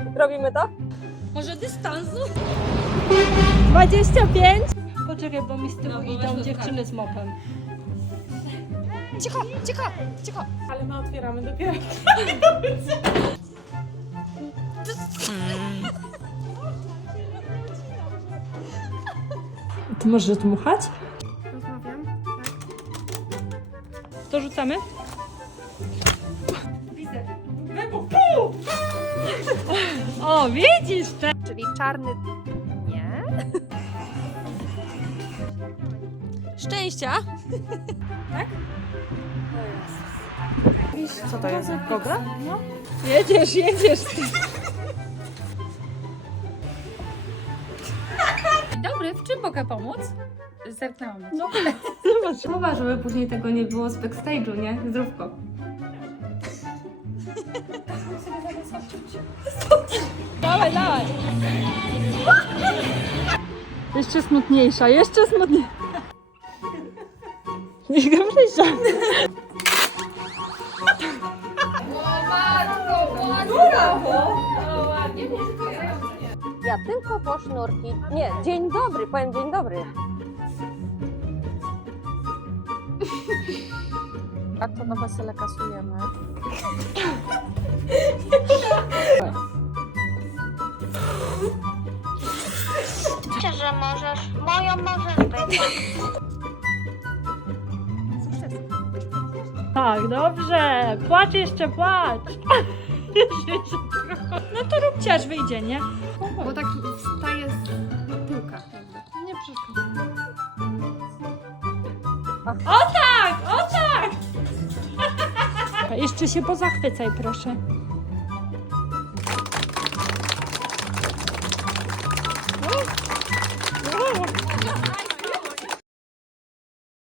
Robimy to? Może dystansu? 25. Poczekaj, bo mi z tyłu idą dziewczyny z mopem. Cicho, cicho, cicho. Ale my otwieramy dopiero. Ty możesz dmuchać? Rozmawiam. To rzucamy? Widzę. Wybuch! O, widzisz te? Czyli czarny... Nie. Szczęścia. Co to jest? Kobra? No. Jedziesz, jedziesz. Dzień dobry, w czym mogę pomóc? Zerknęłam. No, zobacz. Słowa, żeby później tego nie było z backstage'u, nie? Zdrówko. Dawaj, dawaj. Jeszcze smutniejsza, jeszcze smutniejsza. Niech go wryża. Ja tylko po sznurki. Nie, dzień dobry, powiem dzień dobry. A to na wesele kasujemy. Myślę, że możesz. Moją możesz być. Tak, dobrze. Płacz jeszcze, płacz. Jeszcze trochę. No to róbcie, aż wyjdzie, nie? Bo tak wstaje z tyłka. Nie przeszkadza. O tak, o tak! Jeszcze się pozachwycaj, proszę.